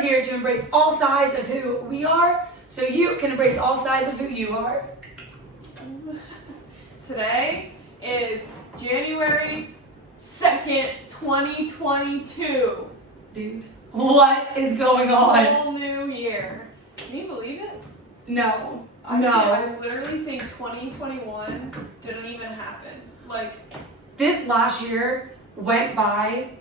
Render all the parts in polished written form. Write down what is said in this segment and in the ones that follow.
are here to embrace all sides of who we are, so you can embrace all sides of who you are. Today is January 2nd, 2022. Dude, what is going on? Whole new year. Can you believe it? No. I literally think 2021 didn't even happen. Like, this last year went by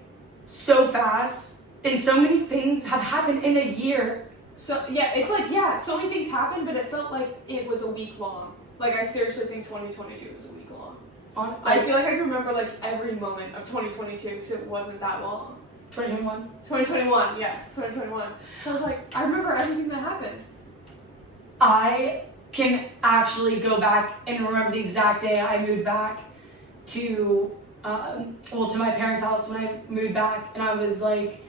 so fast, and so many things have happened in a year. so yeah, it's like, yeah, so many things happened, but it felt like it was a week long. Like, I seriously think 2022 was a week long. I feel like I can remember like every moment of 2022 because it wasn't that long. 2021. 2021, yeah, 2021. So I was like, I remember everything that happened. I can actually go back and remember the exact day I moved back to my parents' house when I moved back, and I was like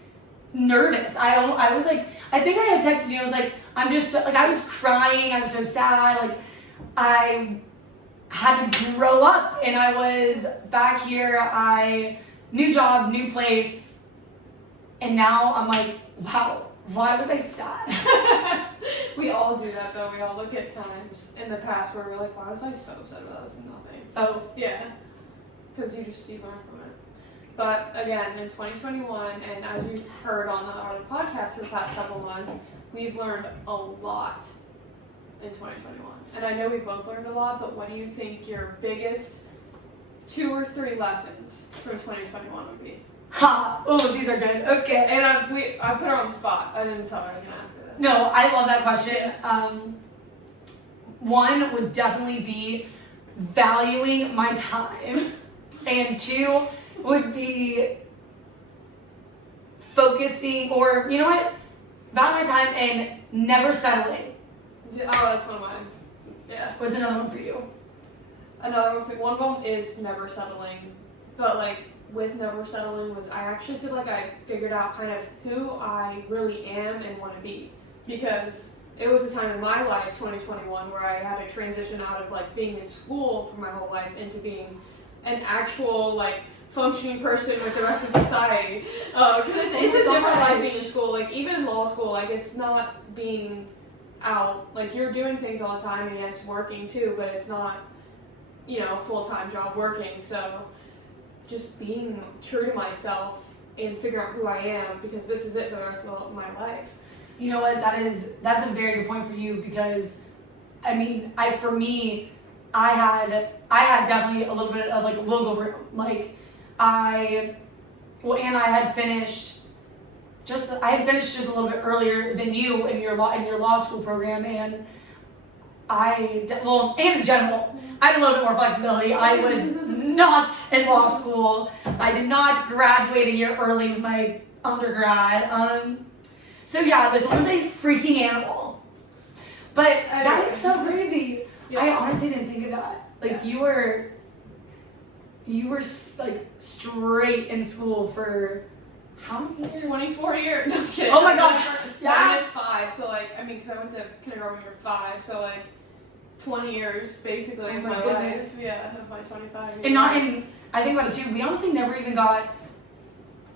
nervous. I was like, I think I had texted you. I was like, I'm just like, I was crying. I was so sad. Like, I had to grow up, and I was back here. New job, new place, and now I'm like, wow, why was I sad? We all do that though. We all look at times in the past where we're like, why was I so upset about this and nothing? Oh, Yeah, because you learn from it. But again, in 2021, and as you've heard on our podcast for the past couple months, we've learned a lot in 2021. And I know we've both learned a lot, but what do you think your biggest 2 or 3 lessons from 2021 would be? ha! Oh, these are good. Okay. And I put her on the spot. I didn't tell her I was going to ask her this. No, I love that question. One would definitely be valuing my time, and 2 would be focusing, or you know what, valuing my time and never settling. Yeah, oh, that's one of mine. Yeah. What's another one for you? Another one of them is never settling, but like with never settling was I actually feel like I figured out kind of who I really am and want to be, because it was a time in my life, 2021, where I had to transition out of like being in school for my whole life into being an actual like functioning person with the rest of society. Because it's a different life being in school. Like even in law school, like it's not being out. Like you're doing things all the time, and yes, working too, but it's not, a full-time job working. So just being true to myself and figure out who I am, because this is it for the rest of my life. You know what? That's a very good point for you, because I mean, I had definitely a little bit of like wiggle room. Like I had finished just a little bit earlier than you in your law school program, and and in general, I had a little bit more flexibility. I was not in law school. I did not graduate a year early with my undergrad. So yeah, this one's a freaking animal. But that is so crazy. Yeah. I honestly didn't think of that. Like you were like straight in school for how many years? 24 years. No, I'm kidding. Oh my gosh. Yeah. -5. So like, because I went to kindergarten when you were 5. So like 20 years basically of my goodness. life. Yeah, of my 25 years. And I think about it too. We honestly never even got.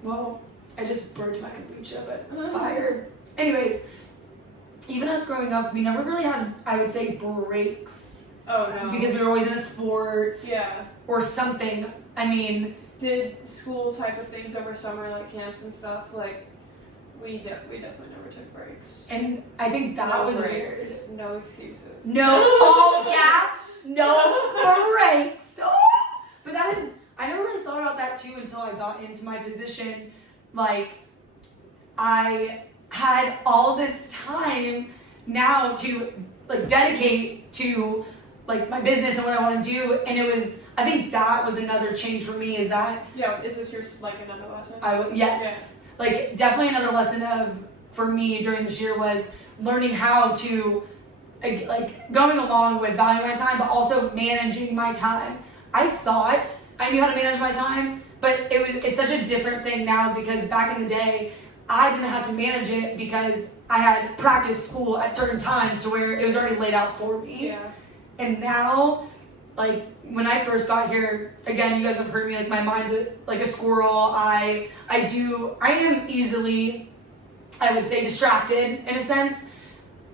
Well, I just burnt my kombucha, but fire. Anyways, even us growing up, we never really had, I would say, breaks. Oh no. Because we were always in a sport. Yeah. Or something. I mean, did school type of things over summer, like camps and stuff. Like we definitely never took breaks. And I think that was breaks. weird. No excuses. No all gas, no breaks. Oh! But I never really thought about that too until I got into my position. Like, I had all this time now to like dedicate to like my business and what I want to do, and I think that was another change for me. Is that is this your like another lesson? Yes, like definitely another lesson for me during this year was learning how to like going along with valuing my time, but also managing my time. I thought I knew how to manage my time, but it's such a different thing now, because back in the day I didn't have to manage it because I had practice school at certain times to where it was already laid out for me. Yeah. And now, like when I first got here, again, you guys have heard me, like my mind's like a squirrel. I am easily I would say, distracted in a sense.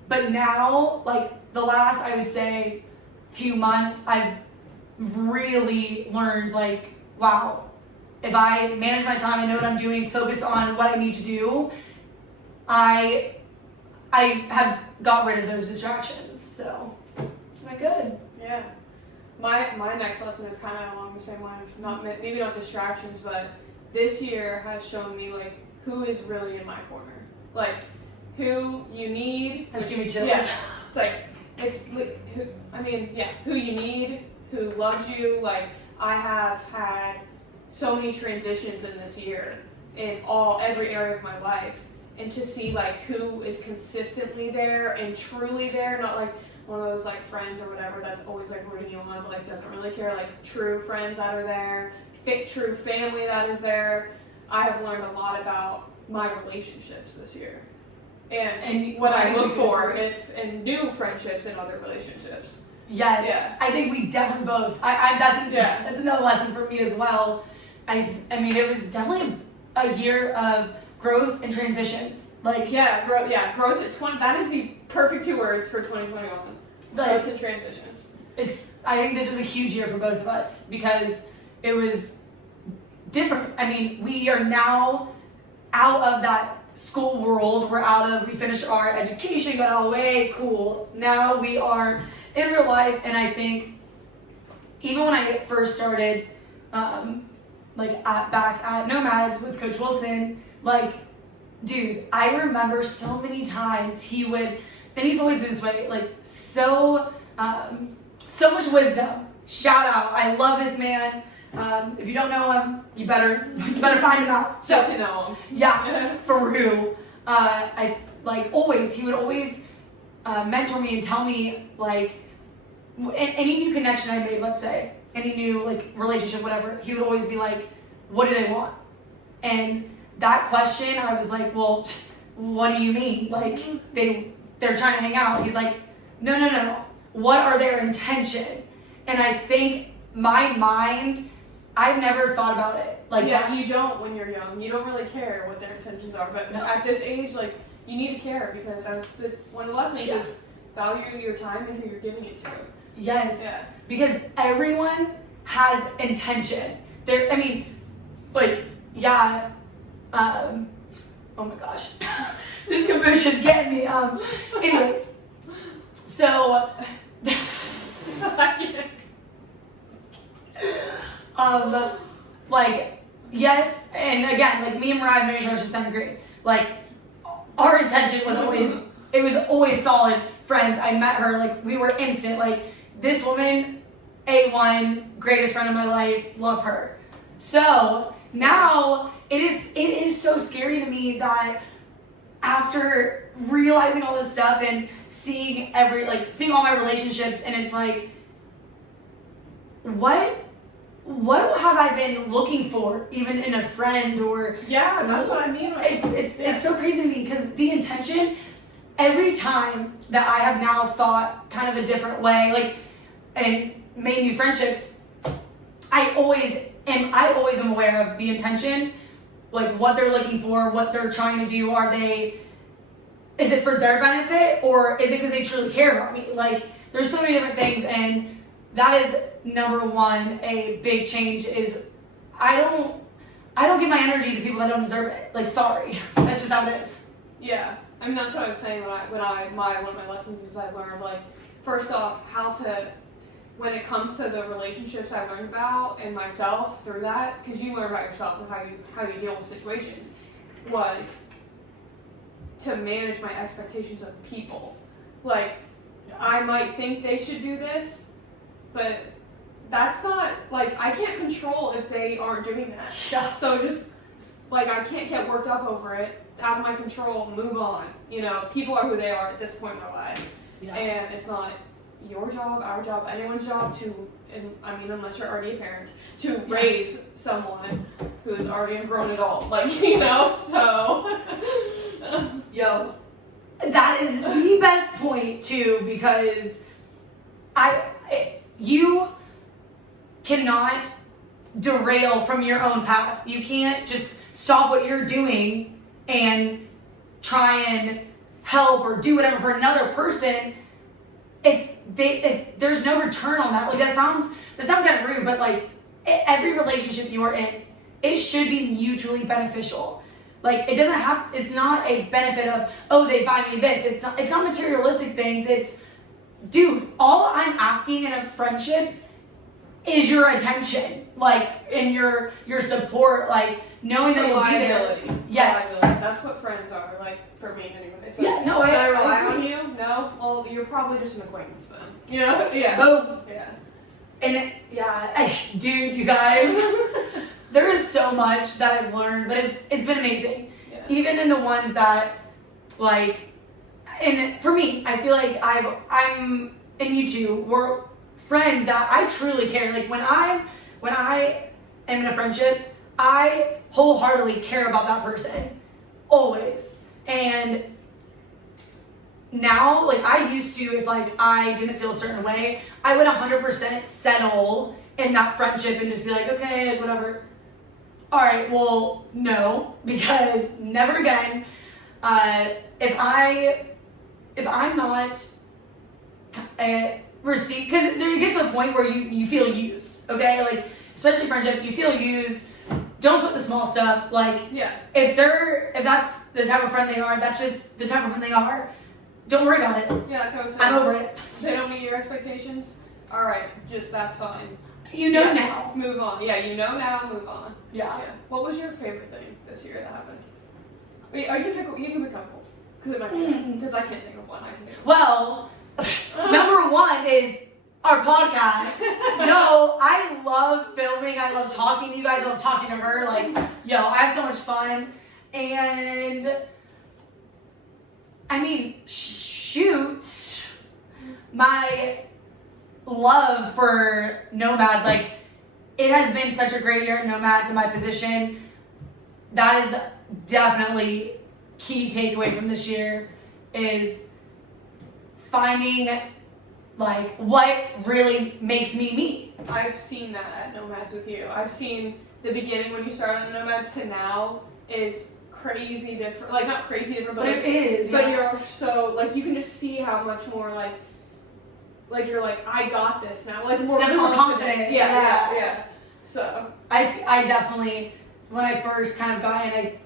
But now, like the last, I would say, few months, I've really learned, like, wow, if I manage my time, I know what I'm doing, focus on what I need to do, I have got rid of those distractions. So it's been good. Yeah. My next lesson is kind of along the same line of maybe not distractions, but this year has shown me like who is really in my corner, like who you need. Just give me chills. Yeah, it's who you need, who loves you. Like I have had so many transitions in this year in every area of my life, and to see like who is consistently there and truly there, not like one of those like friends or whatever that's always like rooting you on but like doesn't really care, like true friends that are there, true family that is there. I have learned a lot about my relationships this year and what I look for in new friendships and other relationships. Yes, yeah. I think we definitely both. That's another lesson for me as well. I mean, it was definitely a year of growth and transitions. Like growth at 20. That is the perfect 2 words for 2021. Growth and transitions. I think this was a huge year for both of us because it was different. I mean, we are now out of that school world. We finished our education, got all the way, cool. Now we are in real life, and I think even when I first started, back at Nomads with Coach Wilson, like, dude, I remember so many times he would, and he's always been this way, like so much wisdom. Shout out, I love this man. If you don't know him, you better find him out. So to know him. Yeah, for real. He would always mentor me and tell me like any new connection I made, let's say, any new like relationship, whatever, he would always be like, what do they want? And that question, I was like, well, what do you mean? Like they're trying to hang out. He's like, no. What are their intention? And I think my mind, I've never thought about it like that. You don't when you're young. You don't really care what their intentions are. But at this age, like, you need to care because one of the lessons is value your time and who you're giving it to. Yes. Yeah. Because everyone has intention. Oh my gosh. This kombucha's getting me. Anyways. So yes, and again, like me and Mariah married each other since 7th grade. Like our intention was always solid friends. I met her, like we were instant, like this woman, A1, greatest friend of my life, love her. So now it is so scary to me that after realizing all this stuff and seeing all my relationships, and it's like, what have I been looking for, even in a friend or? Yeah, that's what I mean. It's so crazy to me because the intention, every time that I have now thought kind of a different way, like, and made new friendships, I always am aware of the intention, like what they're looking for, what they're trying to do. Is it for their benefit or is it because they truly care about me? Like, there's so many different things, and that is number one, a big change is I don't give my energy to people that don't deserve it. Like, sorry. That's just how it is. Yeah. I mean, that's what I was saying one of my lessons is I learned, like, first off, when it comes to the relationships I learned about and myself through that, because you learn about yourself and how you deal with situations, was to manage my expectations of people. Like, I might think they should do this, but that's not, like, I can't control if they aren't doing that. Yeah. So just, like, I can't get worked up over it. It's out of my control. Move on. You know, people are who they are at this point in their lives. Yeah. And it's not your job, our job, anyone's job unless you're already a parent, to raise someone who is already a grown adult. Like, so. Yo, that is the best point, too, because you cannot derail from your own path. You can't just stop what you're doing and try and help or do whatever for another person, if there's no return on that, like that sounds kind of rude, but like every relationship you're in, it should be mutually beneficial. Like it doesn't have, it's not a benefit of, oh, they buy me this. It's not materialistic things. It's, dude, all I'm asking in a friendship is your attention, like, and your support, like knowing that you'll be there. Yes. Reliability. That's what friends are, like for me anyway. It's like, Yeah, no, can I I rely agree. on you? No? Well, you're probably just an acquaintance then. You know? Yeah. Boom. Yeah. And dude, you guys, there is so much that I've learned, but it's been amazing. Yeah. Even in the ones that, like, and for me, I feel like I'm and you two, we're friends that I truly care. Like when I am in a friendship, I wholeheartedly care about that person, always. And now, like I used to, if like I didn't feel a certain way, I would 100% settle in that friendship and just be like, okay, like, whatever. All right, well, no, because never again. If I'm not received, because there gets to a point where you feel used, okay? Like especially friendship, you feel used. Don't sweat the small stuff. Like Yeah. if that's the type of friend they are, that's just the type of friend they are. Don't worry about it. Yeah, like I was saying. I'm over it. They don't meet your expectations? Alright, just that's fine. You know Yeah. now. Move on. Yeah, you know now, move on. Yeah. Yeah. What was your favorite thing this year that happened? Wait, you can pick a couple. Because it might be because I can't think of one. I can think of one. Well, number one is our podcast. No, I love filming. I love talking to you guys. I love talking to her. Like, yo, I have so much fun. And I mean, shoot, my love for Nomads, like, it has been such a great year at Nomads in my position. That is definitely key takeaway from this year is finding like what really makes me me. I've seen that at Nomads with you. I've seen the beginning when you started on Nomads to now is crazy different. Like not crazy different, but But it is. But yeah. you're so like you can just see how much more like you're like I got this now. Like more Definitely more confident. Yeah. So I definitely, when I first kind of got in,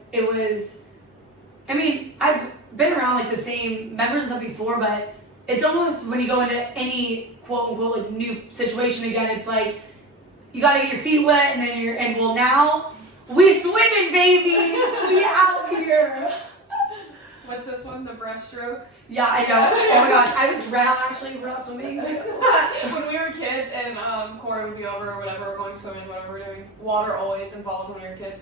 I've been around like the same members and stuff before, but it's almost when you go into any quote unquote like new situation again, it's like you gotta get your feet wet and well now we swimming, baby. We out here. what's this one? The breaststroke. Yeah, I know. Oh my gosh, I would drown actually if we're not swimming. So. When we were kids and Corey would be over or whatever, or going swimming, whatever we're doing, water always involved when we were kids.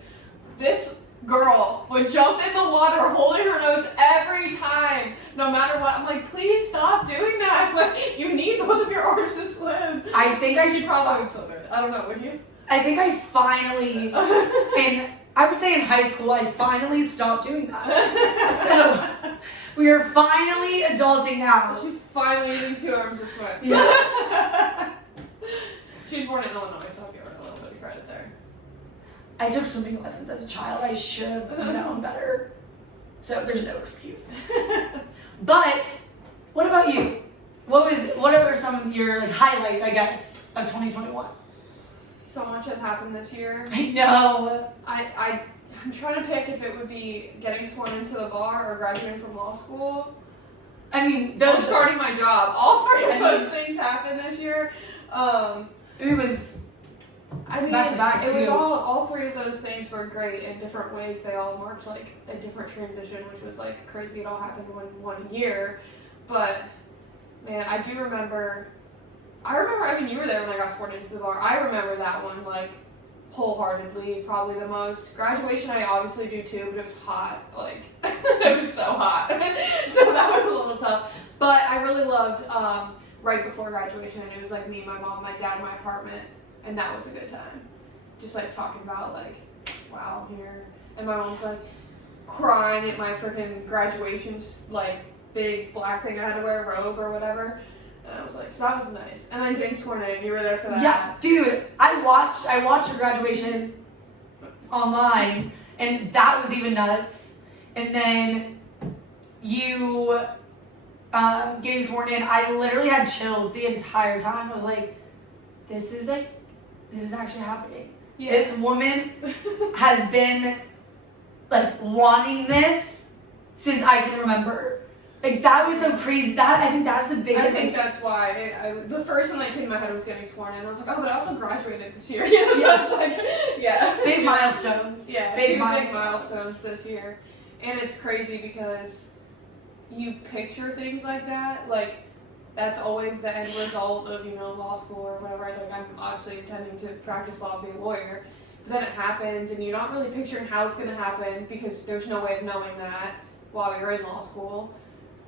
This girl would jump in the water holding her nose every time, no matter what. I'm like, please stop doing that. Like, you need both of your arms to swim. I think I should Probably would still do it. I don't know, would you? I think I finally, and I would say in high school, I finally stopped doing that. So we are finally adulting now. She's finally using 2 arms to swim. Yeah. She's born in Illinois, so I'll give her a little bit of credit there. I took swimming lessons as a child. I should have known better. So there's no excuse. But what about you? What are some of your like highlights, I guess, of 2021? So much has happened this year. I know. I'm trying to pick if it would be getting sworn into the bar or graduating from law school. I mean, Or those starting my job. All 3 of those things happened this year. It was I mean, back to back it was too. all 3 of those things were great in different ways. They all marked like a different transition, which was like crazy. It all happened in one year. But man, I remember, I mean, you were there when I got sworn into the bar. I remember that one like wholeheartedly, probably the most. Graduation I obviously do too, but it was hot. Like, it was so hot. So that was a little tough. But I really loved right before graduation, it was like me, my mom, my dad in my apartment, and that was a good time. Just like talking about like, wow, I'm here. And my mom's like crying at my freaking graduation like big black thing I had to wear, robe or whatever. And I was like, so that was nice. And then getting sworn in, you were there for that. Yeah, dude, I watched your graduation online, and that was even nuts. And then you getting sworn in, I literally had chills the entire time. I was like, this is actually happening. Yeah. This woman has been like wanting this since I can remember. Like that was so crazy. I think that's the biggest. I think that's why the first one that came to my head was getting sworn in. I was like, oh, but I also graduated this year. You know, so I was like, yeah. Big milestones. Yeah, big big milestones. milestones this year. And it's crazy because you picture things like that, like that's always the end result of, you know, law school or whatever. Like I'm obviously intending to practice law and be a lawyer. But then it happens and you're not really picturing how it's gonna happen because there's no way of knowing that while you're in law school.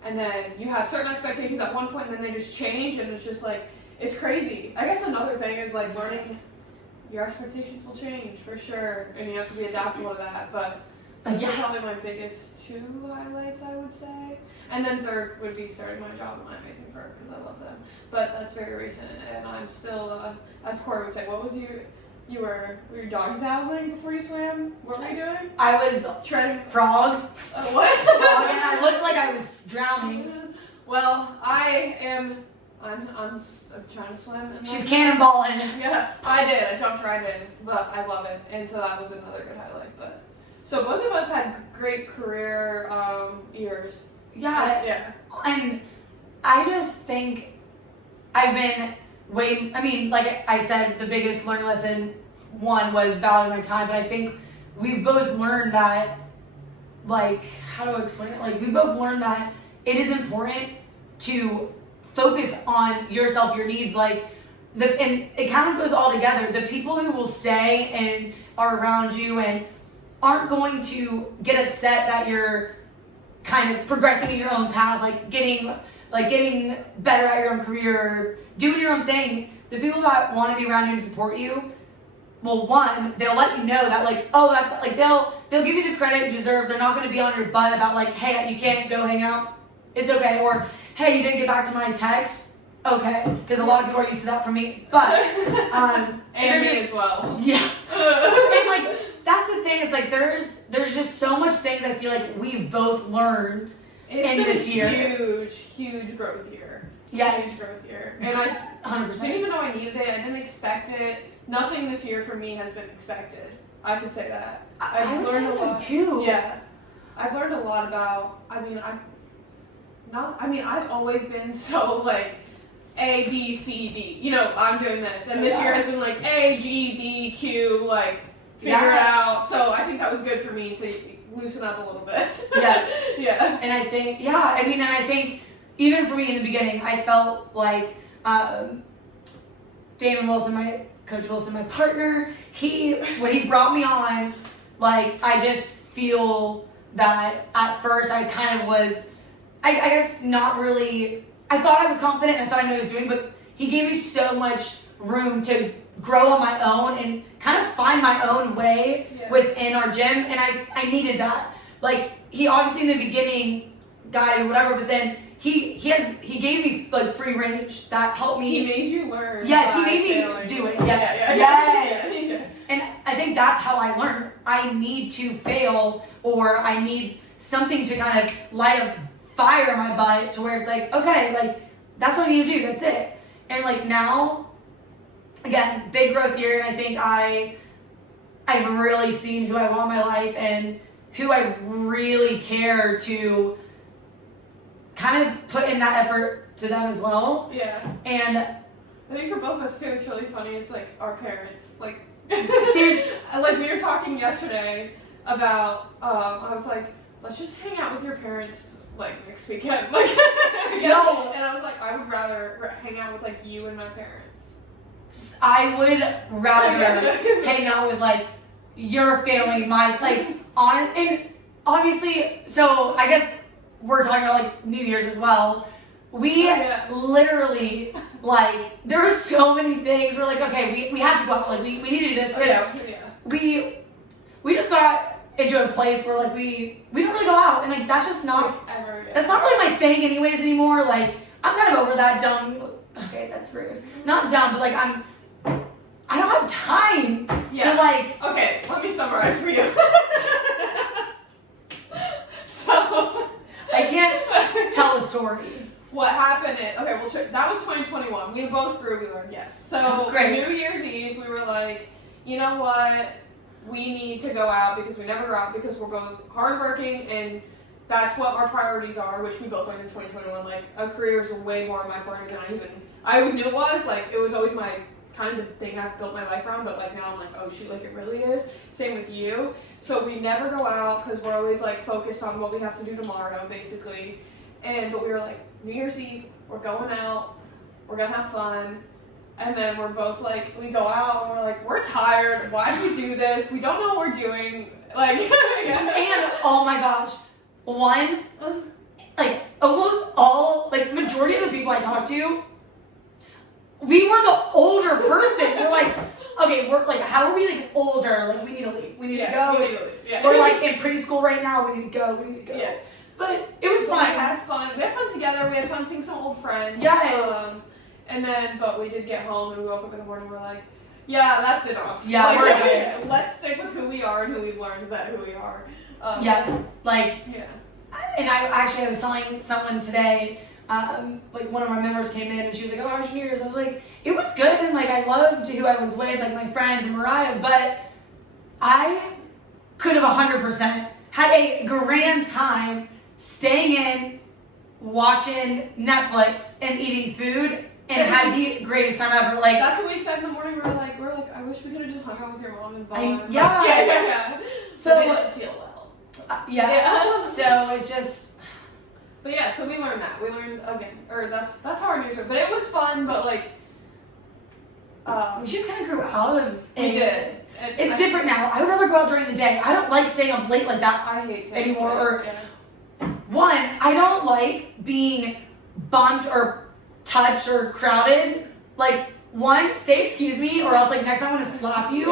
And then you have certain expectations at one point and then they just change and it's just like, it's crazy. I guess another thing is like learning your expectations will change for sure and you have to be adaptable to that. But those are probably my biggest two highlights, I would say. And then third would be starting my job at my amazing firm because I love them. But that's very recent and I'm still, as Corey would say, what was you were doggy paddling before you swam? What were you doing? I was Treading frog. What? Frog, and I looked like I was drowning. Well, I'm trying to swim. And She's cannonballing. Yeah, I did. I jumped right in, but I love it, and so that was another good highlight. But so both of us had great career years. Yeah. And I just think I've been like I said, the biggest learning lesson one was valuing my time, but I think we've both learned that, like, how do I explain it? Like, we both learned that it is important to focus on yourself, your needs, like, and it kind of goes all together. The people who will stay and are around you and aren't going to get upset that you're kind of progressing in your own path, like getting better at your own career, or doing your own thing. The people that want to be around you and support you, well, one, they'll let you know that, like, oh, that's like they'll give you the credit you deserve. They're not going to be on your butt about, like, hey, you can't go hang out. It's okay. Or, hey, you didn't get back to my text. Okay, because a lot of people are used to that from me. But and me as well. Yeah. And like that's the thing. It's like there's just so much things I feel like we've both learned in this year. Huge growth year. Yes. Huge growth year. And I 100%. didn't even know I needed it. I didn't expect it. Nothing this year for me has been expected. I could say that. I would learned say a lot. so too. Yeah. I've learned a lot about, I've always been so like A, B, C, D. You know, I'm doing this. And this year has been like A, G, B, Q, like figure it out. So I think that was good for me to loosen up a little bit. Yes. Yeah. And I think, and I think even for me in the beginning, I felt like Damon Wilson, Coach Wilson, my partner, when he brought me on, like, I just feel that at first I kind of was, I guess not really, I thought I was confident and I thought I knew what I was doing, but he gave me so much room to grow on my own and kind of find my own way within our gym, and I needed that. Like, he obviously in the beginning guided or whatever, but then he gave me like free range that helped me. He made you learn. Yes, he made me do it. Yes, yes. Yeah. And I think that's how I learned. I need to fail, or I need something to kind of light a fire in my butt to where it's like, okay, like that's what I need to do. That's it. And like now, again, big growth year, and I think I've really seen who I want in my life and who I really care to kind of put in that effort to them as well. Yeah. And I think for both of us too, it's really funny. It's like our parents, like seriously, like we were talking yesterday about. I was like, let's just hang out with your parents like next weekend, like. No. And I was like, I would rather hang out with like you and my parents. I would rather hang out with like your family, my like and obviously. So I guess we're talking about like New Year's as well. We literally like there are so many things. We're like, okay, we have to go out. Like we need to do this. We just got into a place where like we don't really go out, and like that's just not ever. That's not really my thing anyways anymore. Like I'm kind of over that dumb. Okay, that's rude. Not dumb, but like I don't have time to like. Okay, let me summarize for you. So I can't tell a story. What happened is, okay, well, that was 2021. We both grew, we learned, yes. So, Great. New Year's Eve, we were like, you know what? We need to go out because we never go out because we're both hardworking and that's what our priorities are, which we both learned in 2021. Like, our careers were way more my priority than I always knew it was. Like, it was always my kind of thing I've built my life around, but like now I'm like, oh shoot, like it really is. Same with you. So we never go out because we're always like focused on what we have to do tomorrow, basically. But we were like, New Year's Eve, we're going out, we're gonna have fun. And then we're both like, we go out and we're like, we're tired. Why do we do this? We don't know what we're doing. Like, And oh my gosh, like almost all, like majority of the people I talked to, we were the older person. We're like, okay, we're like, how are we like older? Like, we need to leave. We need to go. We need to leave. Yeah. We're like in preschool right now. We need to go. We need to go. Yeah. But it was We fun. had fun. We had fun together. We had fun seeing some old friends. Yes. But we did get home and we woke up in the morning. We're like, yeah, that's enough. Yeah, like, we're good. Let's stick with who we are and who we've learned about who we are. Yes. Like, Yeah. and I was telling someone today, like one of our members came in and she was like, oh, how was your New Year's? I was like, it was good, and like I loved who I was with, like my friends and Mariah, but I could have 100% had a grand time staying in, watching Netflix and eating food and had the greatest time ever. Like, That's what we said in the morning. We were like, I wish we could have just hung out with your mom and Vaughn. Yeah. Yeah. So- they didn't feel well. yeah. So it's just, But yeah, so we learned that. We learned again, or that's how our news were. But it was fun. But like, we just kind of grew out of it. we did. And It's I- different now. I would rather go out during the day. I don't like staying up late like that. I hate saying Anymore, that, or- yeah. One, I don't like being bumped or touched or crowded. Like, one, say excuse me, or else like next time I'm gonna slap you.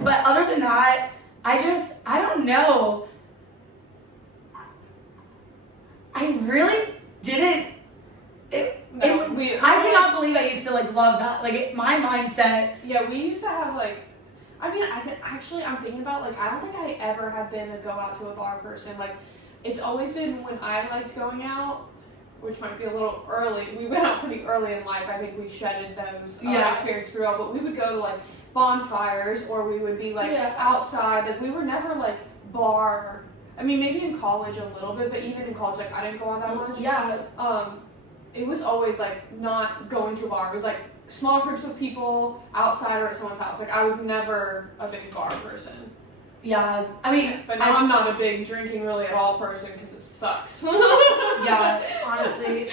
But other than that, I don't know. I really didn't. I cannot believe I used to like love that. Like my mindset. Yeah, we used to have like, I mean, I'm thinking about like, I don't think I ever have been a go out to a bar person. Like, it's always been when I liked going out, which might be a little early. We went out pretty early in life. I think we shedded those experiences throughout. But we would go to like bonfires, or we would be like outside. Like, we were never like bar. I mean, maybe in college a little bit, but even in college, like I didn't go out that much. Yeah. It was always like not going to a bar. It was like small groups of people outside or at someone's house. Like, I was never a big bar person. Yeah. I mean, But now I'm not a big drinking really at all person because it sucks. yeah. Honestly,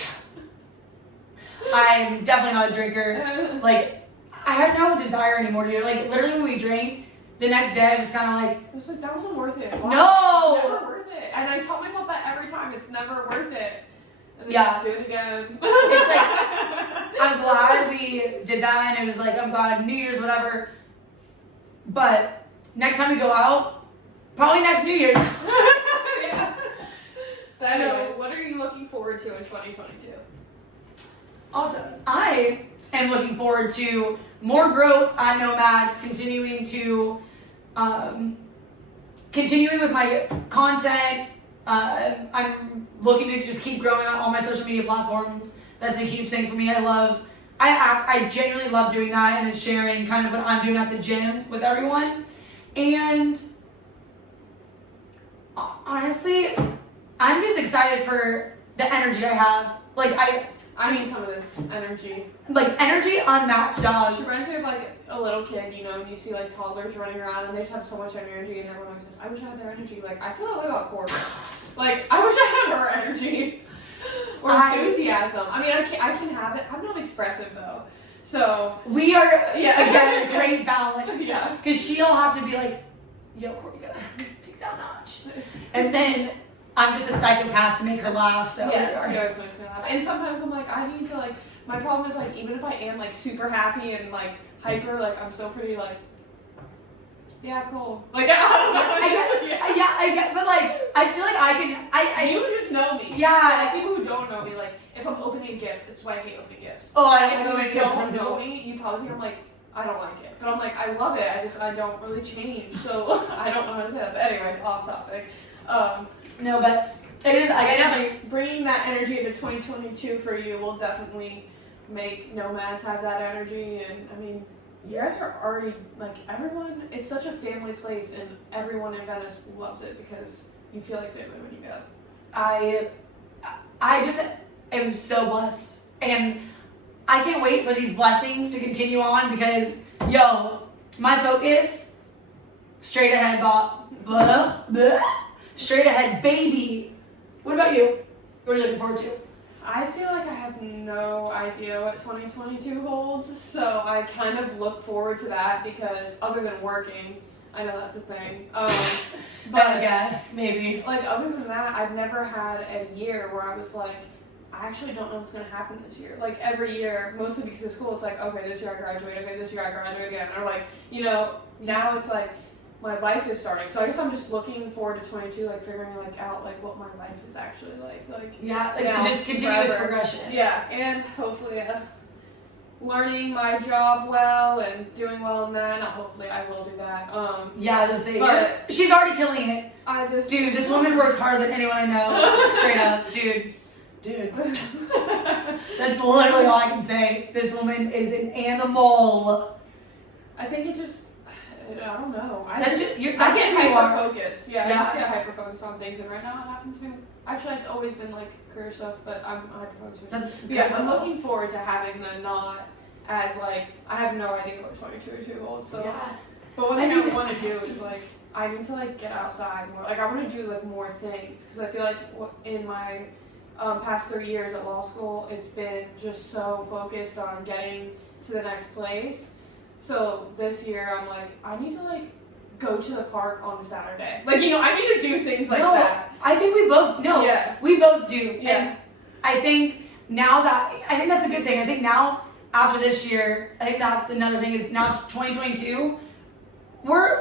I'm definitely not a drinker. Like, I have no desire anymore to do it. Like, literally when we drink, the next day I just kind of like, I was like, that wasn't worth it. Why? No! It's never worth it. And I tell myself that every time. It's never worth it. And then Yeah. just do it again. It's I'm glad we did that, and it was like, I'm glad New Year's, whatever. But next time we go out, probably next New Year's. Yeah. But anyway, what are you looking forward to in 2022? Awesome. I am looking forward to more growth at Nomads, continuing with my content. I'm looking to just keep growing on all my social media platforms. That's a huge thing for me. I genuinely love doing that, and it's sharing kind of what I'm doing at the gym with everyone. And honestly, I'm just excited for the energy I have. Like, I need some of this energy. energy unmatched, She dog. reminds me of like a little kid, you know, and you see like toddlers running around and they just have so much energy, and everyone always says, I wish I had their energy. Like, I feel that way about Corbin. Like, I wish I had her energy. Or enthusiasm. I mean, I can have it. I'm not expressive though. So We are, Yeah. again, a great balance. Yeah. Because she'll have to be like, yo, Corey, you gotta take it down a notch. And then I'm just a psychopath to make her laugh, so yes, we she are. always makes me laugh. And sometimes I'm like, I need to like, my problem is like, even if I am like super happy and like hyper, like I'm so pretty like, yeah, cool. Like, I don't know. I get, but like, I feel like You just know me. yeah. Like, people who don't know me, like, if I'm opening a gift, this is why I hate opening gifts. Oh, I If don't know you it don't know me, you probably think I'm like, I don't like it. But I'm like, I love it. I don't really change. So I don't know how to say that. But anyway, off topic. No, but it is, like, I definitely, Bringing that energy into 2022 for you will definitely make nomads have that energy. And I mean, you guys are already, like, everyone, it's such a family place, and everyone in Venice loves it because you feel like family when you go. I just am so blessed, and I can't wait for these blessings to continue on because, yo, my focus, straight ahead, straight ahead, baby. What about you? What are you looking forward to? I feel like I have no idea what 2022 holds, so I kind of look forward to that because other than working, I know that's a thing. But I guess, maybe. like other than that, I've never had a year where I was like, I actually don't know what's gonna happen this year. Like every year, mostly because of school, it's like, okay, this year I graduate, okay, this year I graduate again. Or like, you know, now it's like my life is starting. So I guess I'm just looking forward to 22, like figuring like out like what my life is actually like. Yeah, like Yeah, just continuous forever. progression. Yeah, and hopefully learning my job well and doing well in that. Not hopefully, I will do that. Yeah, just say, But- she's already killing it. I just Dude, this woman works harder than anyone I know. Straight up, dude. That's literally all I can say. This woman is an animal. I think it just, I don't know. I That's just, just, I that's get just who you are. hyper-focused. Yeah, I Yeah. just get hyper-focused on things, and right now it happens to be, actually it's always been like career stuff, but I'm hyper-focused. That's Yeah, good I'm though. looking forward to having the not as like, I have no idea what 2022 holds, so. Yeah. But one I thing I, mean, want to do is like, I need to like get outside more. Like I want to do like more things because I feel like in my past 3 years at law school, it's been just so focused on getting to the next place. So this year, I'm like, I need to like go to the park on a Saturday. Like, you know, I need to do things like No, that. I think we both, Yeah. we both do. Yeah. And I think I think that's a good thing. I think now, after this year, I think that's another thing is now 2022, we're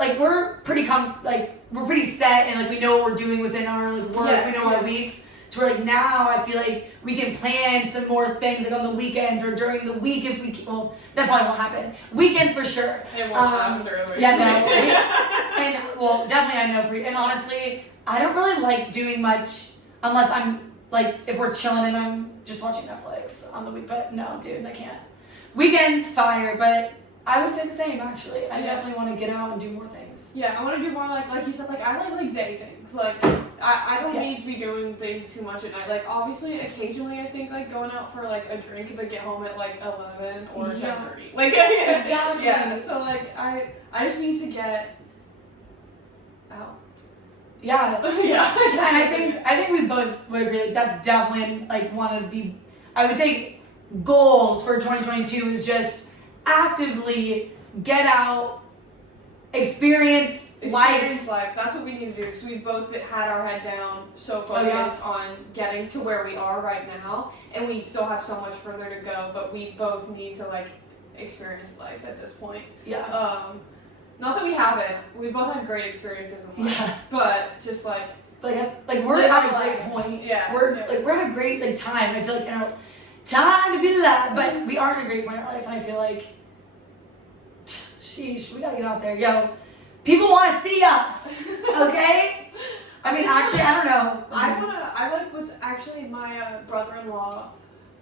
pretty we're pretty set and like we know what we're doing within our like work, Yes, we know yeah. our weeks. So we're like now I feel like we can plan some more things like on the weekends or during the week if we well that probably won't happen. Weekends for sure. It won't happen earlier. Yeah, no. And well, definitely I know for you. And honestly, I don't really like doing much unless I'm like if we're chilling and I'm just watching Netflix on the week. But no, dude, I can't. Weekends fire, but I would say the same actually. I definitely want to get out and do more things. Yeah, I want to do more like you said, like I like day things. Like I don't need to be doing things too much at night. Like obviously, occasionally I think like going out for like a drink if I get home at like 11 or 10:30. Like Exactly. yeah. So like I just need to get out. Yeah. Yeah. And I think we both would agree like that's definitely like one of the I would say goals for 2022 is just actively get out, experience life. life. That's what we need to do because we've both had our head down, so focused on getting to where we are right now, and we still have so much further to go. But we both need to like experience life at this point. Yeah. Not that we haven't. We both had great experiences in life, Yeah. but just like Like we're at a great point. Yeah. We're at a great like time. I feel like in our time to be alive, but we are at a great point in our life, and I feel like, sheesh, we gotta get out there, yo. People want to see us, okay? I mean, actually, I don't know. I was actually my brother-in-law,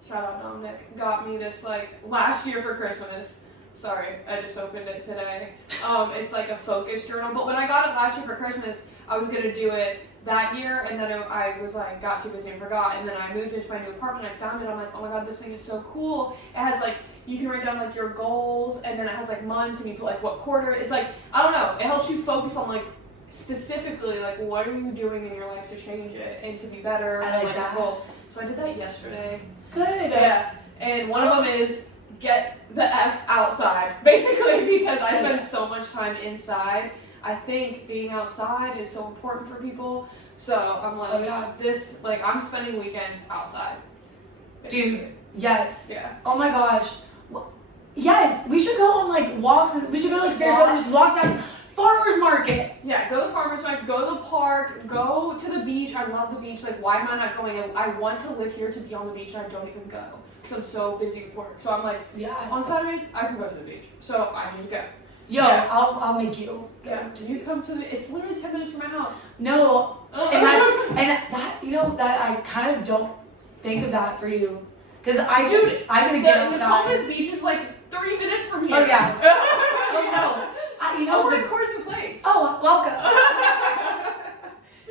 shout out Dominic, got me this like last year for Christmas. Sorry, I just opened it today. It's like a focus journal, but when I got it last year for Christmas, I was gonna do it that year, and then I was like got too busy and forgot, and then I moved into my new apartment. I found it. I'm like, oh my god, this thing is so cool. It has like you can write down like your goals, and then it has like months, and you put like what quarter. It's like I don't know. It helps you focus on like specifically like what are you doing in your life to change it and to be better. I and, like that. goals. So I did that yesterday. Good. Yeah, and one of them is get the F outside, basically, because I spend so much time inside. I think being outside is so important for people. So I'm like, this, like, I'm spending weekends outside. Basically. Dude, yes. Yeah. Oh my gosh. Yes, we should go on like walks. We should go to like Sarasota and just walk down farmers market. Yeah, go to the farmer's market, go to the park, go to the beach. I love the beach. Like, why am I not going? I want to live here to be on the beach, and I don't even go because I'm so busy with work. So I'm like, Yeah. on Saturdays, I can go to the beach. So I need to go. Yo, Yeah. I'll make you. Yeah. Can you come to the? It's literally 10 minutes from my house. No, and that you know that I kind of don't think of that for you, because I'm gonna get The outside. Columbus Beach is like 3 minutes from here. Oh yeah. Oh no. You know we're the in Corzine Place. Oh, welcome.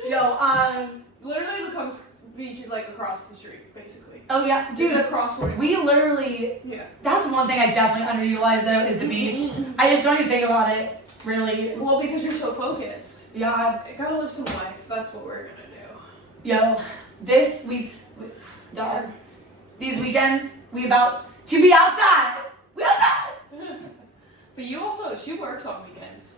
Yo, Literally, the Columbus Beach is like across the street, basically. oh yeah, Dude, dude. across 40. We literally. Yeah. That's one thing I definitely underutilize though is the beach. I just don't even think about it really. Well, because you're so focused. Yeah. I gotta live some life. That's what we're gonna do. Yo, this week, dog. These weekends, we about to be outside. We outside. But she works on weekends.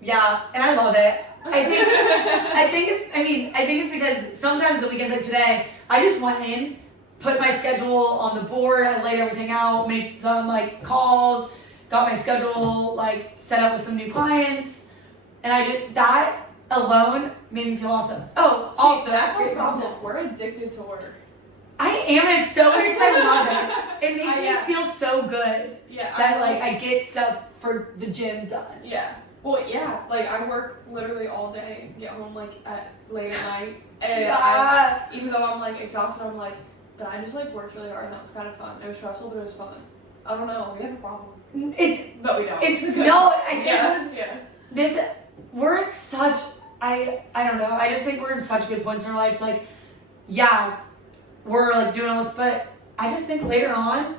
Yeah, and I love it. I think it's because sometimes the weekends like today, I just went in, put my schedule on the board, I laid everything out, made some like calls, got my schedule like set up with some new clients, and that alone made me feel awesome. Oh, See, also that's our great problem. content. We're addicted to work. I am, and it's so weird because I love it. It makes Yeah. me feel so good Yeah. that like I get stuff for the gym done. Yeah. Well, yeah. Like I work literally all day, get home like late at night, and even though I'm like exhausted, I'm like, but I just like worked really hard and that was kind of fun. It was stressful, but it was fun. I don't know. We have a problem, but we don't. It's no, I think yeah. we're in such I don't know. I just think we're in such good points in our lives. Like, yeah, we're like doing all this, but I just think later on,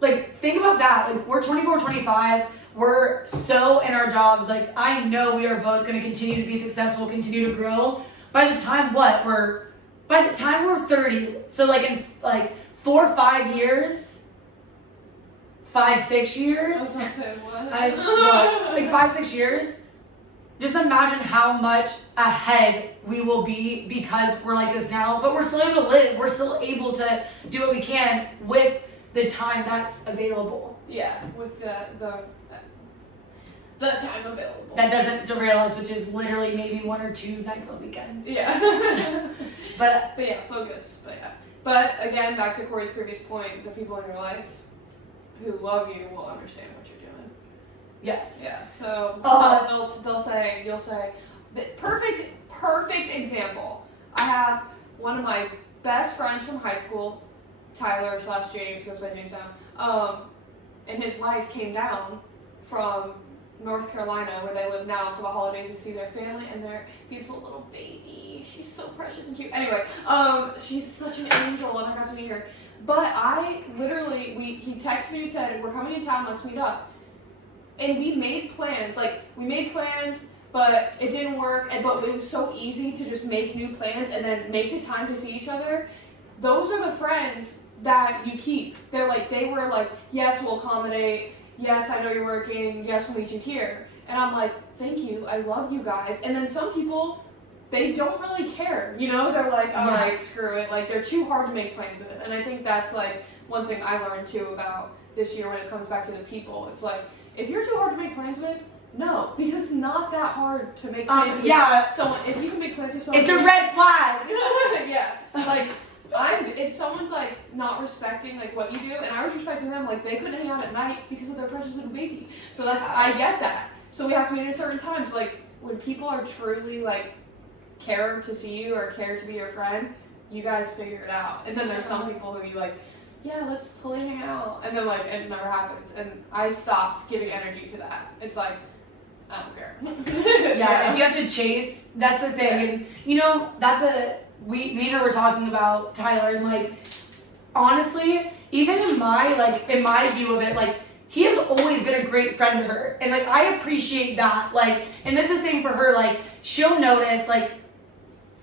like think about that. Like we're 24, 25. We're so in our jobs. Like I know we are both going to continue to be successful, continue to grow. By the time we're 30. So like in like 4 or 5 years, 5, 6 years. I was gonna say what? Like 5, 6 years. Just imagine how much ahead we will be because we're like this now, but we're still able to live. We're still able to do what we can with the time that's available. Yeah, with the time available. That doesn't derail us, which is literally maybe 1 or 2 nights on weekends. Yeah. But yeah, focus. But again, back to Corey's previous point, the people in your life who love you will understand what you're doing. yes. Yeah. So you'll say, the perfect example. I have one of my best friends from high school, Tyler / James, goes by James now. And his wife came down from North Carolina, where they live now, for the holidays to see their family and their beautiful little baby. She's so precious and cute. Anyway, she's such an angel, and I got to meet her. But I literally, he texted me and said, we're coming in town, let's meet up. And we made plans, but it didn't work, but it was so easy to just make new plans and then make the time to see each other. Those are the friends that you keep. They were like, yes, we'll accommodate. Yes, I know you're working. Yes, we'll meet you here. And I'm like, thank you. I love you guys. And then some people, they don't really care. You know, they're like, all right, screw it. Like, they're too hard to make plans with. And I think that's like one thing I learned too about this year when it comes back to the people. It's like, if you're too hard to make plans with, no, because it's not that hard to make plans with someone. If you can make plans with someone, It's a red flag. yeah, like. If someone's like not respecting like what you do, and I was respecting them, like they couldn't hang out at night because of their precious little baby. So I get that. So we have to meet at certain times. Like when people are truly like care to see you or care to be your friend, you guys figure it out. And then there's some people who you like, yeah, let's totally hang out, and then like it never happens. And I stopped giving energy to that. It's like, I don't care. If you have to chase, that's the thing. And you know, me and her were talking about Tyler, and like honestly, even in my view of it, like he has always been a great friend to her, and like I appreciate that. Like, and that's the same for her. Like she'll notice, like,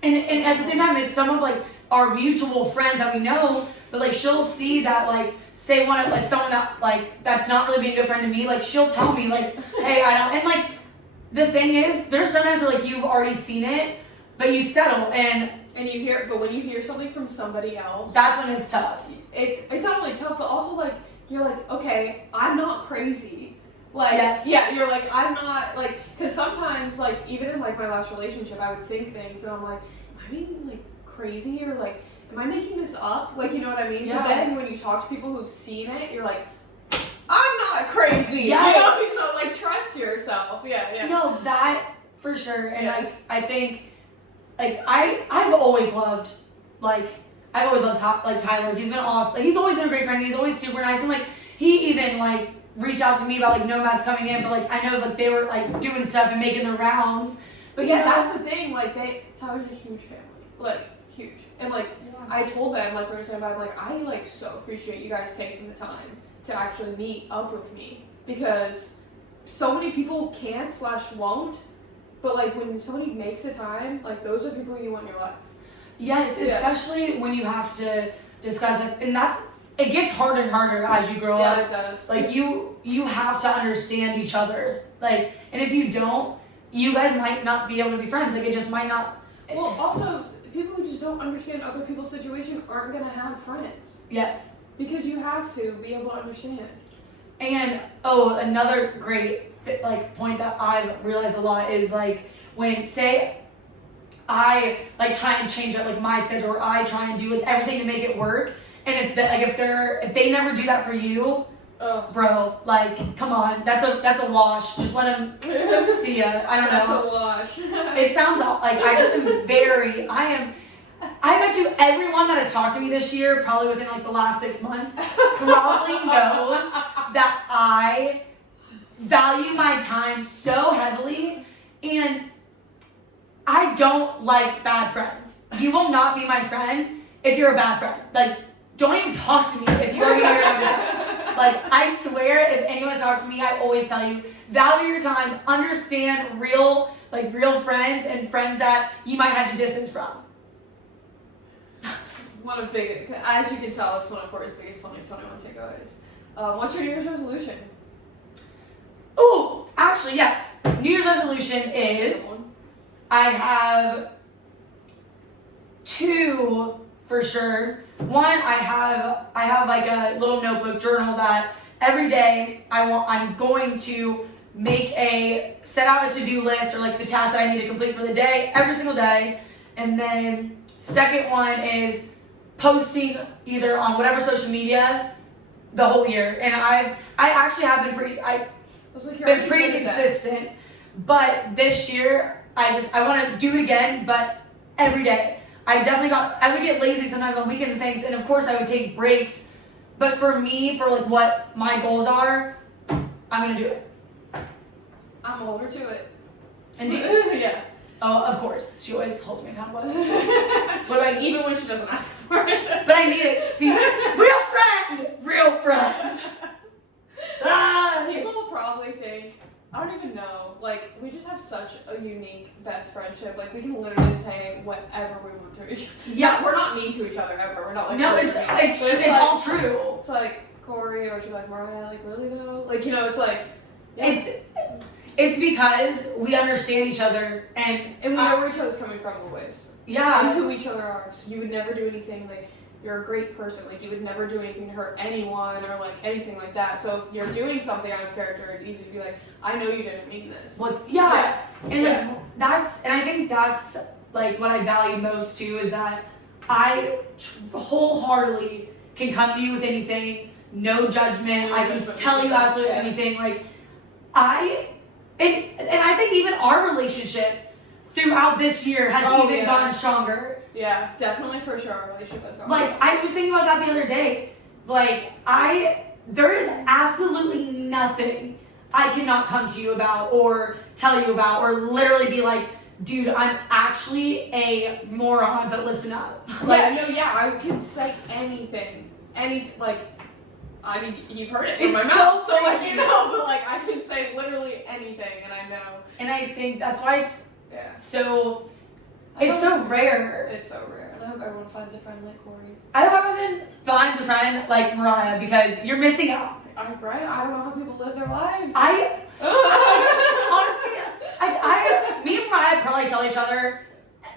and at the same time, it's some of like our mutual friends that we know, but like she'll see that like say one of like someone that like that's not really being a good friend to me, like she'll tell me like, hey, I don't, and like the thing is, there's sometimes where like you've already seen it, but you settle and you hear, but when you hear something from somebody else, that's when it's tough. It's not only tough, but also like you're like, okay, I'm not crazy. Like, yeah, you're like, I'm not like, because sometimes like even in like my last relationship, I would think things and I'm like, am I being like crazy or like, am I making this up? Like, you know what I mean? Yeah. But then when you talk to people who've seen it, you're like, I'm not crazy. Yes. You know? So like trust yourself. Yeah. No, that for sure. And Yeah. like I think like I've always loved Tyler. He's been awesome. Like, he's always been a great friend. He's always super nice, and like he even like reached out to me about like nomads coming in, but like I know like they were like doing stuff and making the rounds. But yeah, you know, that's the thing. Like Tyler's a huge family. Like huge. And like I told them, like we were saying about, like I like so appreciate you guys taking the time to actually meet up with me, because so many people can't / won't. But like when somebody makes the time, like those are people you want in your life. yes, Yeah. especially when you have to discuss it, and it gets harder and harder as you grow up. Yeah, it does. Like you have to understand each other. Like, and if you don't, you guys might not be able to be friends. Like, it just might not. Well, also people who just don't understand other people's situation aren't gonna have friends, Yes. because you have to be able to understand. And another great like point that I've realized a lot is like when say I like try and change up like my schedule, or I try and do like everything to make it work, and if they never do that for you, bro, like come on, that's a wash. Just let them see ya. I don't That's know. a wash. It sounds like I bet you everyone that has talked to me this year, probably within like the last 6 months, probably knows that I value my time so heavily, and I don't like bad friends. You will not be my friend if you're a bad friend. Like, don't even talk to me if you're here. Like, I swear, if anyone talks to me, I always tell you, value your time, understand real friends and friends that you might have to distance from. As you can tell, it's one of Corey's biggest 2021 takeaways. What's your New Year's resolution? Oh, actually, yes. New Year's resolution is I have 2 for sure. One, I have like a little notebook journal that every day I'm going to set out a to-do list, or like the task that I need to complete for the day every single day. And then second one is posting either on whatever social media the whole year. And I actually have been pretty consistent. But this year I want to do it again, but every day. I would get lazy sometimes on weekends and things, and of course I would take breaks. But for me, for like what my goals are, I'm gonna do it. I'm older to it. And do you? Yeah. Oh, of course. She always holds me accountable. What about you? Even when she doesn't ask for it. But I need it. See, real friend. People will probably think, I don't even know, like, we just have such a unique best friendship. Like, we can literally say whatever we want to each other. Yeah, We're not mean to each other ever. We're not like, no, really it's mean. like, all true. It's like Corey, or she's like, Mariah, like, really though? Like, you know, it's like, yeah. It's because we understand each other, and we know where each other's coming from always. Yeah. And who each other are. So you would never do anything like, you're a great person. Like, you would never do anything to hurt anyone, or like anything like that. So if you're doing something out of character, it's easy to be like, I know you didn't mean this. And I think that's like what I value most too, is that I wholeheartedly can come to you with anything, no judgment. I can tell you absolutely anything. Like and I think even our relationship throughout this year has gotten stronger. Yeah, definitely, for sure, our relationship has gotten stronger. I was thinking about that the other day. Like, there is absolutely nothing I cannot come to you about, or tell you about, or literally be like, dude, I'm actually a moron, but listen up. I can say anything. Like, I mean, you've heard it from my it's mouth, so like, you know, but like, I can say literally anything, and I know. And I think that's why it's so rare. It's so rare, and I hope everyone finds a friend like Corey. I hope everyone finds a friend like Mariah, because you're missing out. Right? I don't know how people live their lives. Honestly, me and Mariah probably tell each other,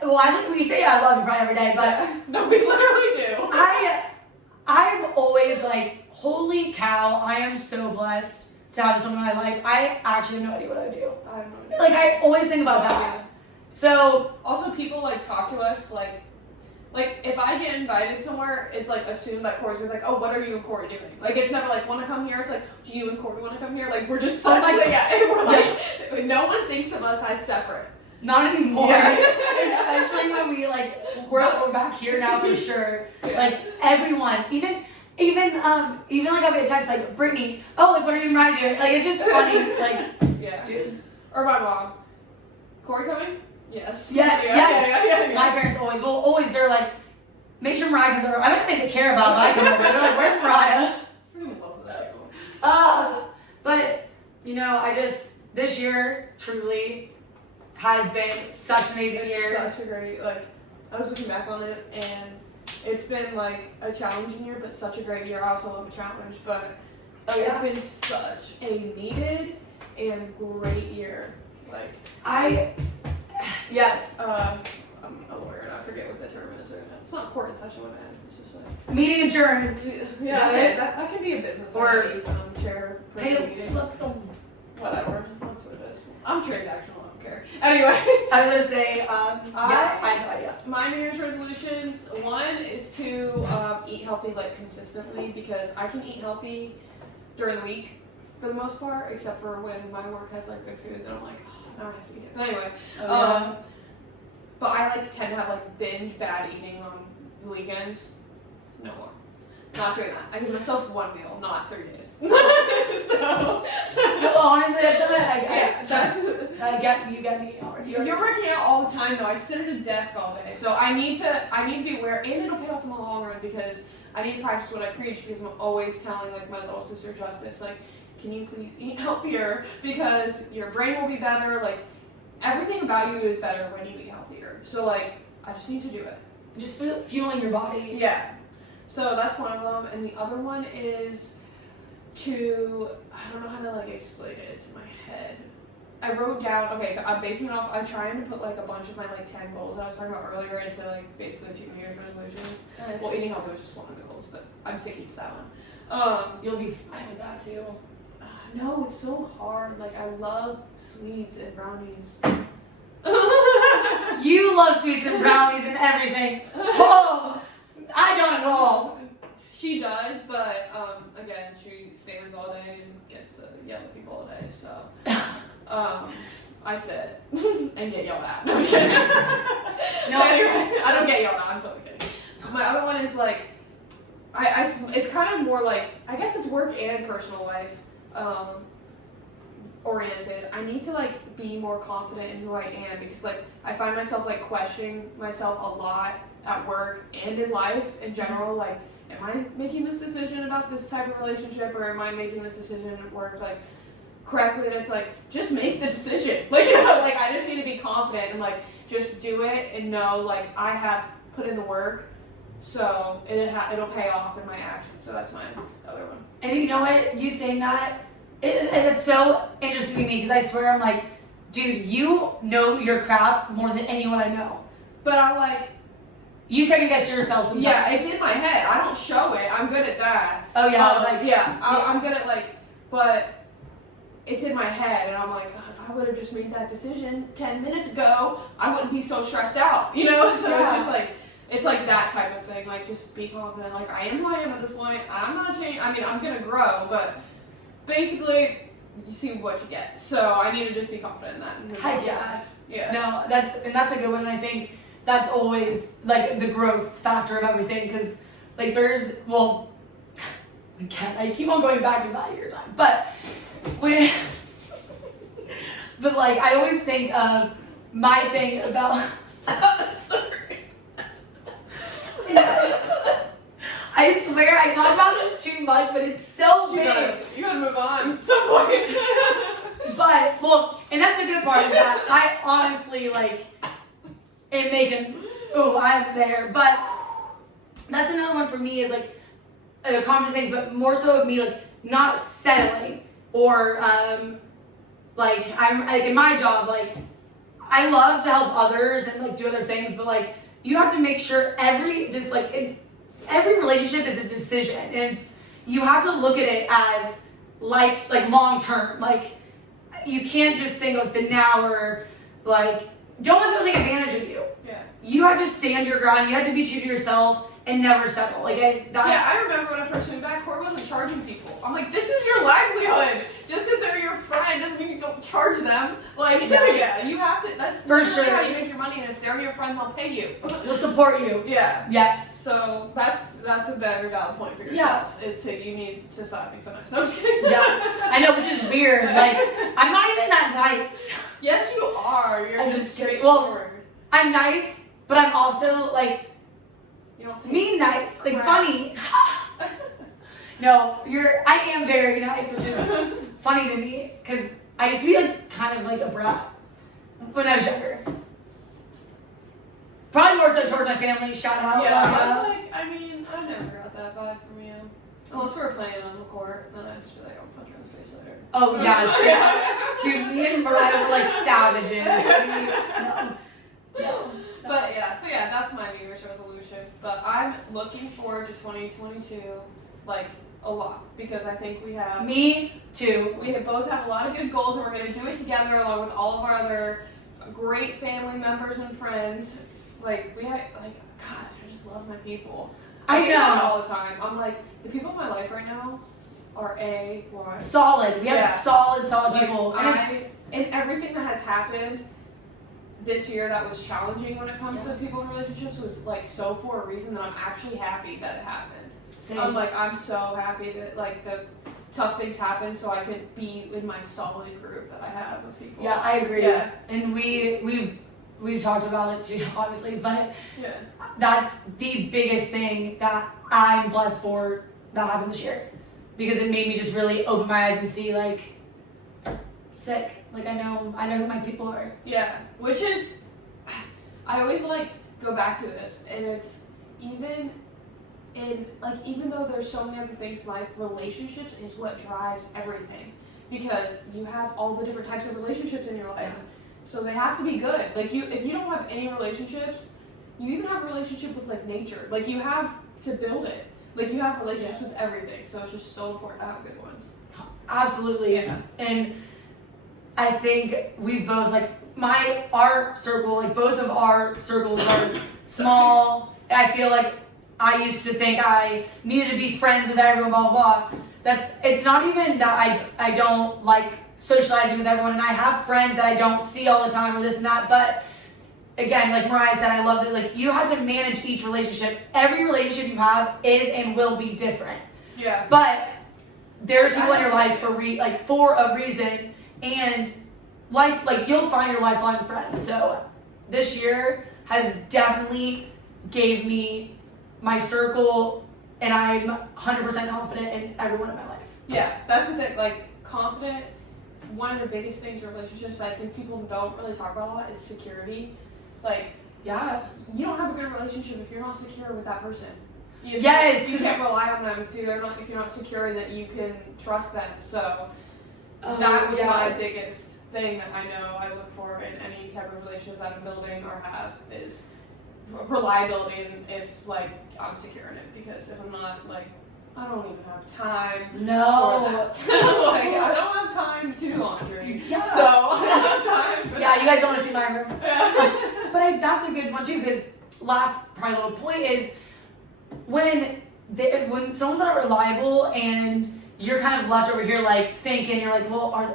well, we say I love you probably every day, but no, we literally do. I'm always like, holy cow, I am so blessed to have this woman in my life. I actually have no idea what I would do. I have no idea. Like, I always think about that. So also, people like talk to us like Like, if I get invited somewhere, it's like assumed that Corey's like, oh, what are you and Corey doing? Like, it's never like, want to come here? It's like, do you and Corey want to come here? Like, we're just such, we're like, no one thinks of us as separate. Not anymore. Yeah. Especially when we're back here now for sure. Yeah. Like, everyone, even like I'll get a text like, Brittany, oh, like, what are you and Ryan doing? Like, it's just funny. Like, yeah. dude. Or my mom. Corey coming? Yes. Yeah, yes. Yeah. My parents always, they're like, make sure Mariah comes over. I don't think they care about that. I come over. They're like, where's Mariah? I'm in love with that. But, this year truly has been such an amazing year. Such a great, I was looking back on it, and it's been, a challenging year, but such a great year. I also love a challenge, but it's been such a needed and great year. Yes. I'm a lawyer, and I forget what the term is right now. It's not court in session when it ends. It's just like Meeting adjourned. yeah, okay, that can be a business or chair pay person meeting. whatever. That's what it is. I'm transactional. I don't care. Anyway, I was gonna say, I have no idea. my New Year's resolutions. One is to eat healthy consistently, because I can eat healthy during the week for the most part, except for when my work has good food. Then I'm like, oh, now I have to eat it. But anyway, but I tend to have binge bad eating on the weekends. No more. Not doing that. I give myself one meal, not 3 days. So No, honestly, that's something you get me already. You're working out all the time though. I sit at a desk all day, so I need to be aware, and it'll pay off in the long run, because I need to practice what I preach, because I'm always telling my little sister Justice, can you please eat healthier, because your brain will be better, everything about you is better when you eat healthier. So I just need to do it. Just fueling your body. Yeah. So that's one of them, and the other one is to, I don't know how to explain it to my head. I wrote down, I'm basing it off, I'm trying to put a bunch of my 10 goals that I was talking about earlier into basically 2 New Year's resolutions. Well, eating healthy was just one of the goals, but I'm sticking to that one. You'll be fine with that too. No, it's so hard. I love sweets and brownies. You love sweets and brownies and everything. Oh, I don't at all. She does, but again, she stands all day and gets to yell at people all day. So, I sit and get yelled at. No, I'm kidding. No, anyway, I don't get yelled at. I'm totally kidding. My other one is it's kind of more I guess it's work and personal life oriented. I need to be more confident in who I am, because I find myself questioning myself a lot at work and in life in general. Am I making this decision about this type of relationship, or am I making this decision at work correctly? And it's just make the decision. I just need to be confident and just do it and know I have put in the work, so it'll pay off in my actions. So that's my other one. And you know what? You saying that, it's so interesting to me, because I swear I'm dude, you know your crap more than anyone I know. But I'm you second guess yourself sometimes. Yeah, it's in my head. I don't show it. I'm good at that. Oh yeah, I was I'm good at but it's in my head, and I'm if I would have just made that decision 10 minutes ago, I wouldn't be so stressed out, So Yeah. it's just it's that type of thing. Just be confident. I am who I am at this point. I'm not changing. I mean, I'm gonna grow, but basically, you see what you get. So I need to just be confident in that. Heck yeah. Yeah. No, that's a good one. And I think that's always the growth factor of everything, because there's again, I keep on going back to that year time, but I always think of my thing about sorry. I swear I talk about this too much, but it's so big. You gotta move on at some point. But and that's a good part, is that I honestly am making. Oh, I'm there. But that's another one for me, is confident things, but more so of me not settling, or I'm in my job, I love to help others and do other things, but you have to make sure every relationship is a decision, and you have to look at it as life, long term. You can't just think of the now, or don't let people take advantage of you. Yeah. you had to stand your ground. You had to be true to yourself and never settle. Like, I remember when I first moved back, Corey wasn't charging people. I'm like, this is your livelihood. Just because they're your friend doesn't mean you don't charge them. Like, yeah, you have to. That's For literally sure. how you make your money. And if they're your friend, they'll pay you. They'll support you. Yeah. Yes. So that's a very valid point for yourself. Is to you need to stop being so nice. No, I'm just kidding. Yeah. I know, which is weird. Like, I'm not even that nice. Yes, you are. You're I'm just just kidding. straightforward. I'm nice, but I'm also like You don't take mean nice, like crap. funny. No, I am very nice, which is funny to me because I used to be like kind of like a brat when I was younger. Probably more so towards my family. Shout out. Yeah, I was like, I mean, I never got that vibe from you. Unless we were playing on the court, then I'd just be like, I'll punch you in the face later. Oh yeah, shit. Dude, me and Mariah were like savages. No. But yeah, so yeah, that's my New Year's resolution. But I'm looking forward to 2022, like, a lot. Because I think we have... Me too. We both have a lot of good goals, and we're going to do it together along with all of our other great family members and friends. Like, gosh, I just love my people. I get that know. all the time. I'm like, the people in my life right now are A1. Solid. We have Yeah. solid Like, people. and everything that has happened this year that was challenging when it comes to people in relationships was like so for a reason that I'm actually happy that it happened. Same. I'm so happy that like the tough things happened so I could be with my solid group that I have of people. Yeah, I agree. Yeah. And we've talked about it too, obviously, but Yeah. that's the biggest thing that I'm blessed for that happened this year. Because it made me just really open my eyes and see like sick. Like I know who my people are. Yeah. Which is I always like go back to this and it's even though there's so many other things in life, relationships is what drives everything. Because you have all the different types of relationships in your life. So they have to be good. Like if you don't have any relationships, you even have a relationship with like nature. Like you have to build it. Like you have relationships with everything. So it's just so important to have good ones. Absolutely. Yeah. And I think we've both like our circle, like both of our circles are small. I feel like I used to think I needed to be friends with everyone, blah blah blah. It's not even that I don't like socializing with everyone, and I have friends that I don't see all the time or this and that, but again, like Mariah said, I love that like you have to manage each relationship. Every relationship you have is and will be different. Yeah. But there's people in your life for a reason, and life like you'll find your lifelong friends. So this year has definitely gave me my circle, and I'm 100% confident in everyone in my life. Yeah, that's the thing. Like confident. One of the biggest things in relationships that I think people don't really talk about a lot is security. Like, Yeah. you don't have a good relationship if you're not secure with that person. Yes. You can't rely on them if you're not secure that you can trust them. So that was my biggest thing that I know I look for in any type of relationship that I'm building or have is reliability and if like I'm secure in it. Because if I'm not, like, I don't even have time for No. that. Like, I don't have time to do laundry. Yeah. So I don't have time for Yeah, that. you guys don't want to see my room. Yeah. But that's a good one too, because last probably little point is when someone's not reliable and you're kind of left over here like thinking, you're like, well,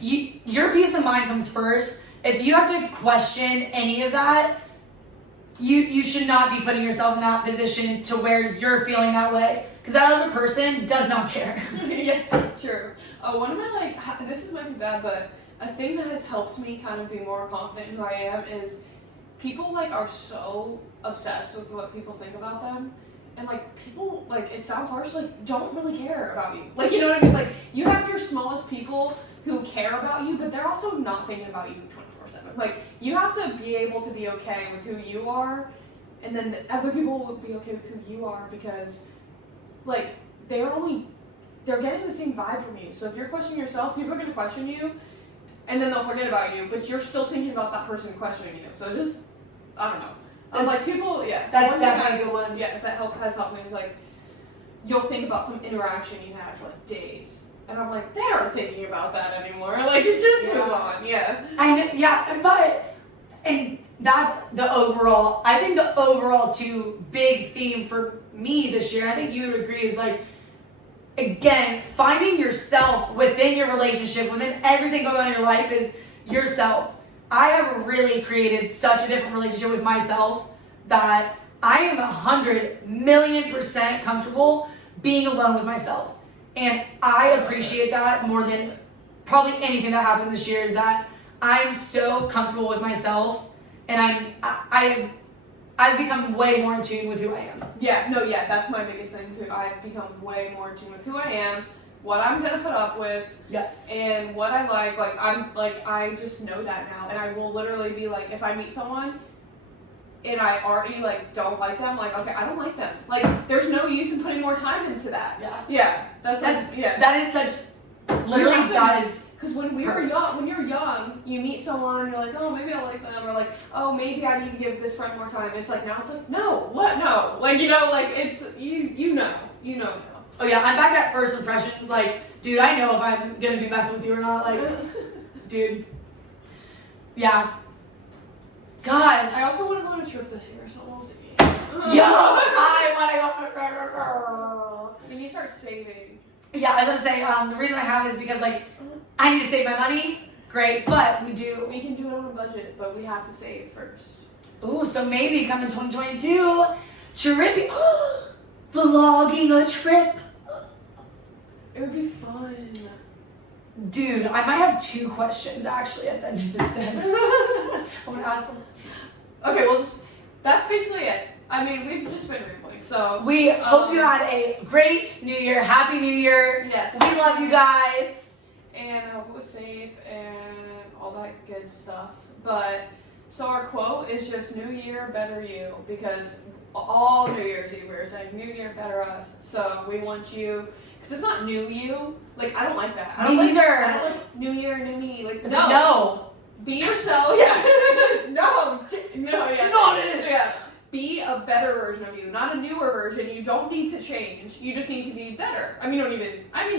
your peace of mind comes first. If you have to question any of that, you should not be putting yourself in that position to where you're feeling that way, because that other person does not care. Yeah, sure. One of my, this might be bad, but a thing that has helped me kind of be more confident in who I am is people, are so obsessed with what people think about them. And, people, it sounds harsh, don't really care about you. You know what I mean? You have your smallest people who care about you, but they're also not thinking about you 24/7. You have to be able to be okay with who you are, and then the other people will be okay with who you are, because, they're getting the same vibe from you. So if you're questioning yourself, people are going to question you, and then they'll forget about you, but you're still thinking about that person questioning you. So just, I don't know. People, yeah. That's definitely a good one. Yeah, that has helped me is, you'll think about some interaction you had for, days. And I'm like, they aren't thinking about that anymore. It's just move on, yeah. I know, yeah, and that's the overall, I think the overall two big theme for me this year, I think you would agree, is like, again, finding yourself within your relationship, within everything going on in your life is yourself. I have really created such a different relationship with myself that I am 100,000,000% comfortable being alone with myself. And I appreciate that more than probably anything that happened this year, is that I'm so comfortable with myself, and I've become way more in tune with who I am. Yeah, no, yeah, that's my biggest thing too. I've become way more in tune with who I am, what I'm gonna put up with, Yes. and what I like. I just know that now, and I will literally be like, if I meet someone and I already like don't like them, like, okay, I don't like them. Like, there's no use in putting more time into that. Yeah. Yeah, that's yeah. That is such, literally, that is. Because when you're young, you meet someone and you're like, oh, maybe I like them, or like, oh, maybe I need to give this friend more time. It's like, now it's like, no, what, no, like, you know, like, it's you know. Oh yeah, I'm back at first impressions. Like, dude, I know if I'm gonna be messing with you or not. Like, dude, yeah. Gosh. I also want to go on a trip this year, so we'll see. Yo, I want to go. We need to start saving. Yeah, I was gonna say, the reason I have is because, like, I need to save my money. Great, but we can do it on a budget, but we have to save first. Ooh, so maybe come in 2022, trippy, vlogging a trip. It would be fun. Dude, I might have 2 questions actually at the end of this then. I want to ask them. Okay, well, that's basically it. I mean, we've just been rambling, so. We hope you had a great New Year. Happy New Year. Yes. We love you guys. And I hope it was safe and all that good stuff. But, so our quote is just New Year, better you. Because all New Year's Eve we're saying New Year, better us. So we want you, because it's not new you. Like, I don't like that. I don't Me neither. I don't like New Year, new me. Like, It's no. like, no. Be yourself. Yeah. No. No, It's yeah. not it. Yeah. Be a better version of you, not a newer version. You don't need to change. You just need to be better. I mean,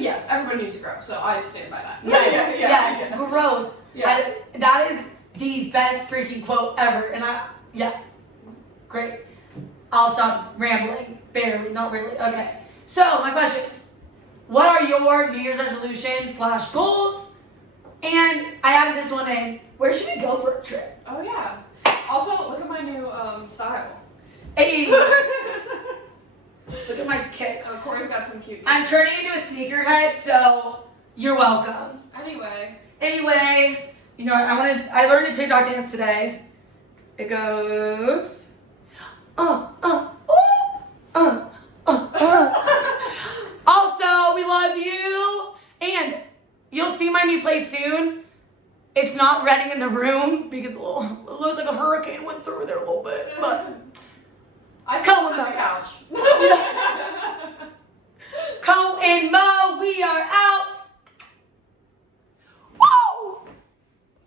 yes, everybody needs to grow, so I stand by that. Yes, growth. Yeah. That is the best freaking quote ever. And great. I'll stop rambling. Barely, not really. Okay. So, my questions. What are your New Year's resolutions / goals? And I added this one in. Where should we go for a trip? Oh, yeah. Also, look at my new style. Hey! Look at my kicks. Corey's got some cute kicks. I'm turning into a sneakerhead, so you're welcome. Anyway, you know, I learned a TikTok dance today. It goes, Also, we love you, and you'll see my new place soon. It's not renting in the room because it looks like a hurricane went through there a little bit, but I sit Come on on the back. couch.